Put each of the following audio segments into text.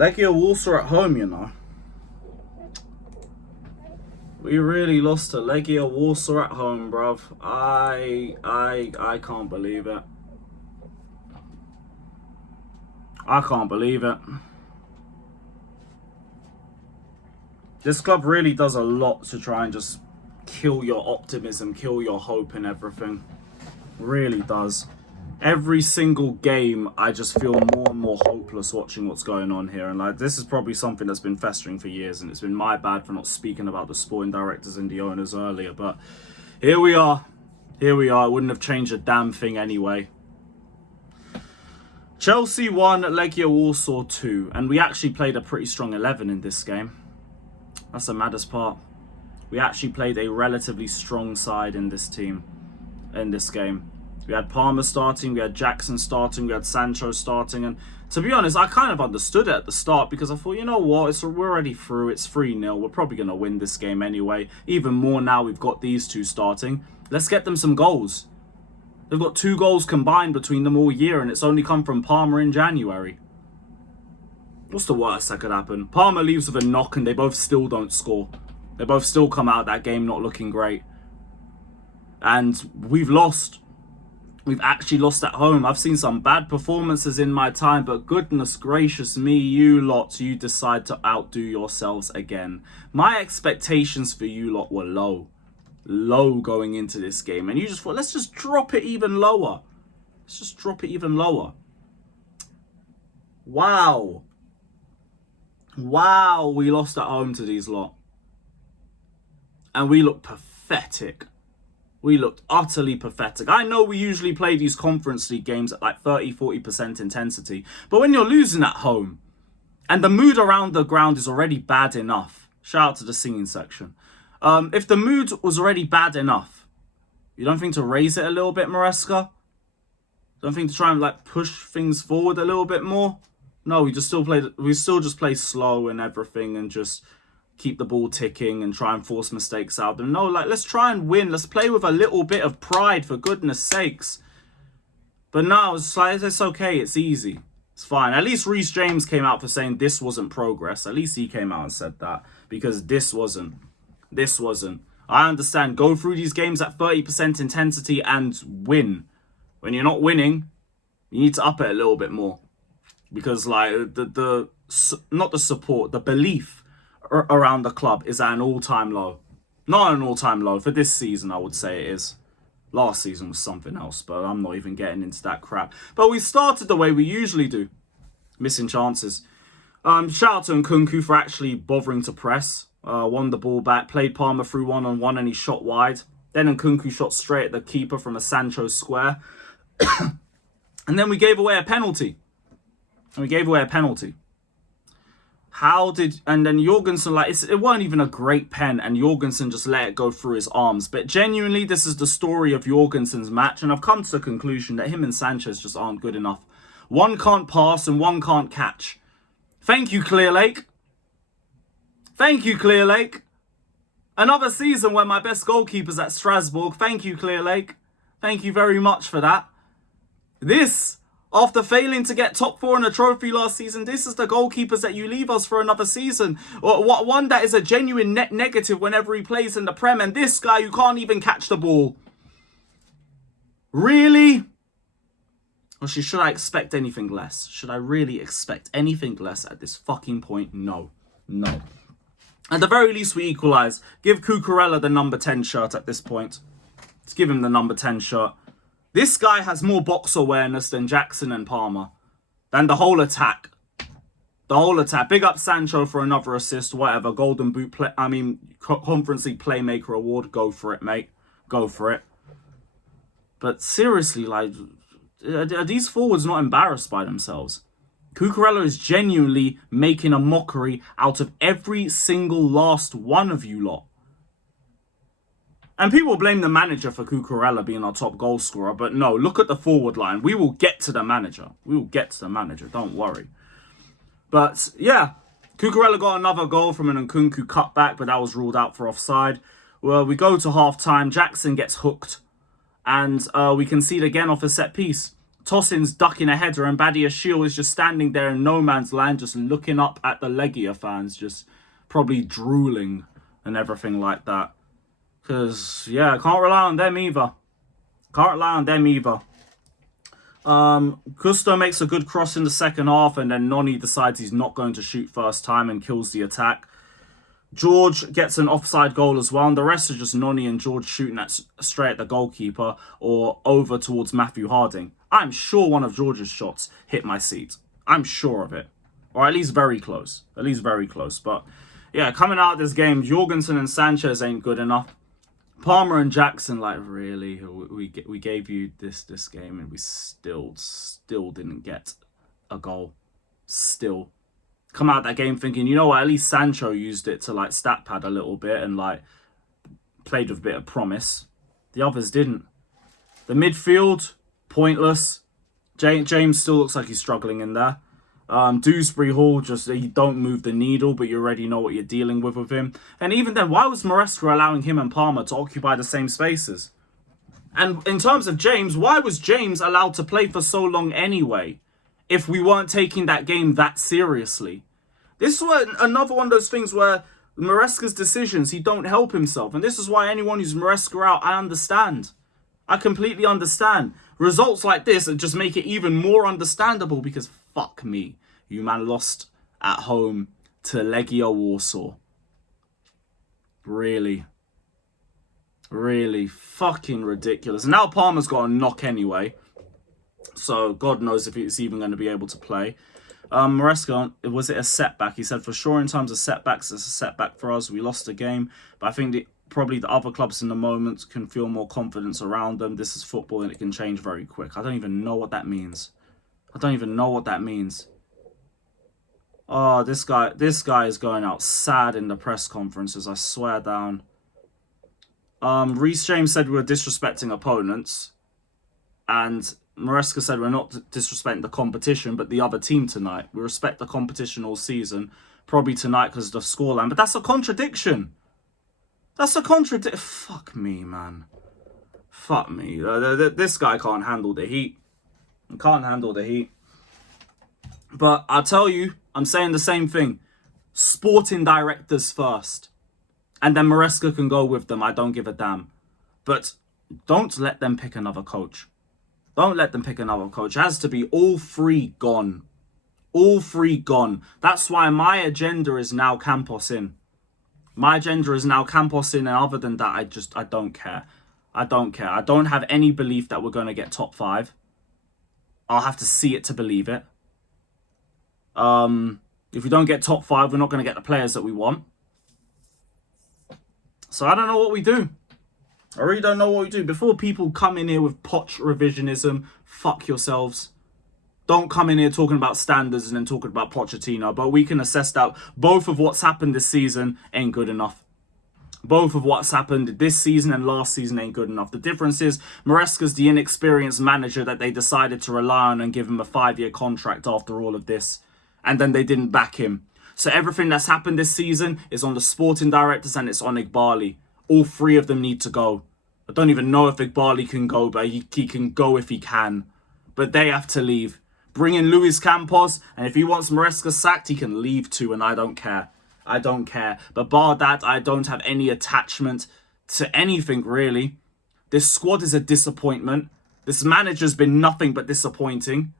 Legia Warsaw at home, you know. We really lost to Legia Warsaw at home, bruv. I can't believe it. I can't believe it. This club really does a lot to try and just kill your optimism, kill your hope and everything. Really does. Every single game, I just feel more and more hopeless watching what's going on here. And like, this is probably something that's been festering for years, and it's been my bad for not speaking about the sporting directors and the owners earlier. But here we are. Here we are. It wouldn't have changed a damn thing anyway. Chelsea 1, Legia Warsaw 2. And we actually played a pretty strong 11 in this game. That's the maddest part. We actually played a relatively strong side in this team, in this game. We had Palmer starting, we had Jackson starting, we had Sancho starting. And to be honest, I kind of understood it at the start because I thought, you know what, we're already through. It's 3-0. We're probably going to win this game anyway. Even more now we've got these two starting. Let's get them some goals. They've got 2 goals combined between them all year, and it's only come from Palmer in January. What's the worst that could happen? Palmer leaves with a knock and they both still don't score. They both still come out of that game not looking great. And we've lost. We've actually lost at home. I've seen some bad performances in my time, but goodness gracious me, you lot, you decide to outdo yourselves again. My expectations for you lot were low. Low going into this game. And you just thought, let's just drop it even lower. Let's just drop it even lower. Wow. Wow, we lost at home to these lot. And we looked pathetic. We looked utterly pathetic. I know we usually play these Conference League games at like 30-40% intensity. But when you're losing at home, and the mood around the ground is already bad enough. Shout out to the singing section. If the mood was already bad enough, you don't think to raise it a little bit, Maresca? Don't think to try and like push things forward a little bit more? No, we still just play slow and everything and just keep the ball ticking and try and force mistakes out. And no, like, let's try and win. Let's play with a little bit of pride, for goodness sakes. But no, it's like, it's okay. It's easy. It's fine. At least Reece James came out for saying this wasn't progress. At least he came out and said that, because this wasn't. This wasn't. I understand. Go through these games at 30% intensity and win. When you're not winning, you need to up it a little bit more. Because like not the support, the belief around the club is at an all-time low. Not an all-time low. For this season, I would say it is. Last season was something else, but I'm not even getting into that crap. But we started the way we usually do. Missing chances. Shout out to Nkunku for actually bothering to press. Won the ball back. Played Palmer through one-on-one and he shot wide. Then Nkunku shot straight at the keeper from a Sancho square. And then we gave away a penalty. And then Jorgensen, like, it weren't even a great pen, and Jorgensen just let it go through his arms. But genuinely, this is the story of Jorgensen's match, and I've come to the conclusion that him and Sanchez just aren't good enough. One can't pass and one can't catch. Thank you, Clear Lake. Thank you, Clear Lake. Another season where my best goalkeeper's at Strasbourg. Thank you, Clear Lake. Thank you very much for that. This, after failing to get top 4 in a trophy last season, this is the goalkeepers that you leave us for another season. Or one that is a genuine net negative whenever he plays in the Prem. And this guy who can't even catch the ball. Really? Or should I expect anything less? Should I really expect anything less at this fucking point? No. No. At the very least, we equalise. Give Cucurella the number 10 shirt at this point. Let's give him the number 10 shirt. This guy has more box awareness than Jackson and Palmer. Than the whole attack. The whole attack. Big up Sancho for another assist, whatever. Golden Boot, Conference League Playmaker Award. Go for it, mate. Go for it. But seriously, like, are these forwards not embarrassed by themselves? Cucurella is genuinely making a mockery out of every single last one of you lot. And people blame the manager for Cucurella being our top goal scorer. But no, look at the forward line. We will get to the manager. We will get to the manager. Don't worry. But yeah, Cucurella got another goal from an Nkunku cutback, but that was ruled out for offside. Well, we go to half-time. Jackson gets hooked. And we concede again off a set piece. Tosin's ducking a header and Badiashile is just standing there in no man's land, just looking up at the Legia fans, just probably drooling and everything like that. Because, yeah, can't rely on them either. Can't rely on them either. Gusto makes a good cross in the second half, and then Noni decides he's not going to shoot first time and kills the attack. George gets an offside goal as well, and the rest are just Noni and George shooting straight at the goalkeeper or over towards Matthew Harding. I'm sure one of George's shots hit my seat. I'm sure of it. Or at least very close. At least very close. But, yeah, coming out of this game, Jorgensen and Sanchez ain't good enough. Palmer and Jackson, like, really, we gave you this game and we still didn't get a goal. Still. Come out of that game thinking, you know what, at least Sancho used it to, like, stat pad a little bit and, like, played with a bit of promise. The others didn't. The midfield, pointless. James still looks like he's struggling in there. Dewsbury Hall, just he don't move the needle, but you already know what you're dealing with him. And even then, why was Maresca allowing him and Palmer to occupy the same spaces? And in terms of James, why was James allowed to play for so long anyway, if we weren't taking that game that seriously? This was another one of those things where Maresca's decisions, he don't help himself. And this is why anyone who's Maresca out, I understand. I completely understand. Results like this just make it even more understandable because fuck me. You man lost at home to Legia Warsaw. Really. Really fucking ridiculous. And now Palmer's got a knock anyway. So God knows if he's even going to be able to play. Maresca, was it a setback? He said, for sure in terms of setbacks, it's a setback for us. We lost a game. But I think probably the other clubs in the moment can feel more confidence around them. This is football and it can change very quick. I don't even know what that means. I don't even know what that means. Oh, this guy is going out sad in the press conferences, I swear down. Reece James said we were disrespecting opponents. And Maresca said we're not disrespecting the competition, but the other team tonight. We respect the competition all season. Probably tonight because of the scoreline. But that's a contradiction. That's a contradiction. Fuck me, man. Fuck me. This guy can't handle the heat. Can't handle the heat. But I'll tell you, I'm saying the same thing. Sporting directors first. And then Maresca can go with them. I don't give a damn. But don't let them pick another coach. Don't let them pick another coach. It has to be all three gone. All three gone. That's why my agenda is now Campos in. My agenda is now Campos in. And other than that, I don't care. I don't care. I don't have any belief that we're going to get top 5. I'll have to see it to believe it. If we don't get top 5, we're not going to get the players that we want. So I don't know what we do. I really don't know what we do. Before people come in here with Poch revisionism, fuck yourselves. Don't come in here talking about standards and then talking about Pochettino. But we can assess that both of what's happened this season ain't good enough. Both of what's happened this season and last season ain't good enough. The difference is Maresca's the inexperienced manager that they decided to rely on and give him a 5-year contract after all of this. And then they didn't back him. So everything that's happened this season is on the sporting directors and it's on Igbali. All 3 of them need to go. I don't even know if Igbali can go, but he can go if he can. But they have to leave. Bring in Luis Campos, and if he wants Maresca sacked, he can leave too, and I don't care. I don't care. But bar that, I don't have any attachment to anything, really. This squad is a disappointment. This manager's been nothing but disappointing.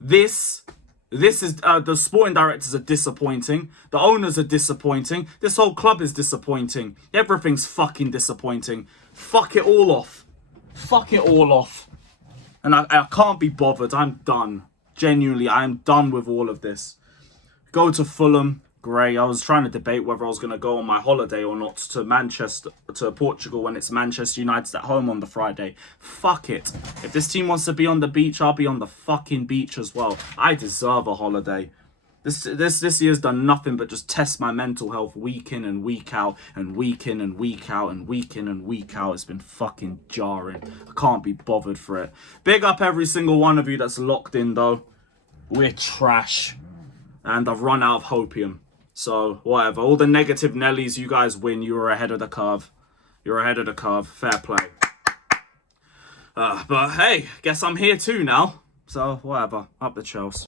This is the sporting directors are disappointing. The owners are disappointing. This whole club is disappointing. Everything's fucking disappointing. Fuck it all off. Fuck it all off. And I can't be bothered. I'm done. Genuinely, I am done with all of this. Go to Fulham. Great. I was trying to debate whether I was going to go on my holiday or not to Portugal when it's Manchester United at home on the Friday. Fuck it. If this team wants to be on the beach, I'll be on the fucking beach as well. I deserve a holiday. This year's done nothing but just test my mental health week in and week out and week in and week out and week in and week out. It's been fucking jarring. I can't be bothered for it. Big up every single one of you that's locked in though. We're trash. And I've run out of hopium. So, whatever. All the negative Nellies, you guys win. You were ahead of the curve. You're ahead of the curve. Fair play. But hey, guess I'm here too now. So whatever, up the Chelsea.